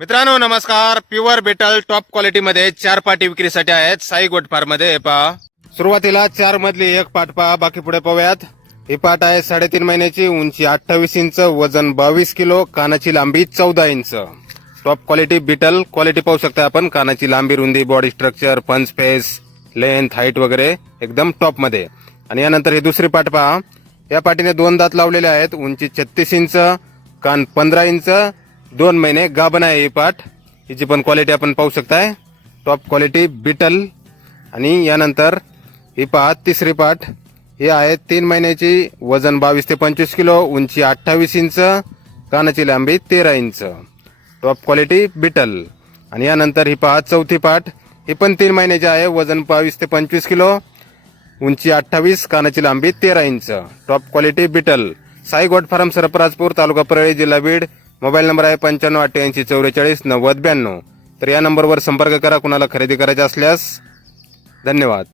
मित्रांनो नमस्कार. Pure battle top क्वालिटीमध्ये चार पाटी विक्रीसाठी आहेत. साई गोट फार्ममध्ये हे पहा. सुरुवातीला चार मधली एक पाट पहा. बाकी पुढे पाहूयात. ही पाट आहे साडेतीन महिन्याची. उंची अठ्ठावीस इंच वजन बावीस किलो कानाची लांबी चौदा inch. Top quality Beetal quality पाहू शकता आपण. कानाची लांबी रुंदी body structure punch face length height वगैरे एकदम टॉपमध्ये. आणि यानंतर ही दुसरी पाट पहा. या पाटीने दोन दात लावलेले आहेत. उंची छत्तीस इंच कान पंधरा इंच दोन महिने गाभण आहे ही पाट हिची पण क्वालिटी आपण पाहू शकताय. टॉप क्वालिटी बिटल आणि यानंतर ही पहा तिसरी पाट ही आहे तीन महिन्याची वजन बावीस ते पंचवीस किलो उंची अठ्ठावीस इंच कानाची लांबी तेरा इंच. टॉप क्वालिटी बिटल आणि यानंतर ही पहा चौथी पाट ही पण तीन महिन्याची आहे वजन बावीस ते पंचवीस किलो उंची अठ्ठावीस कानाची लांबी तेरा inch. Top quality Beetal Sai goat farm Sarparajpur तालुका परळी जिल्हा बीड. मोबाईल नंबर आहे पंच्याण्णव अठ्ठ्याऐंशी चौवेचाळीस नव्वद ब्याण्णव. तर या नंबरवर संपर्क करा कुणाला खरेदी करायचा असल्यास. धन्यवाद.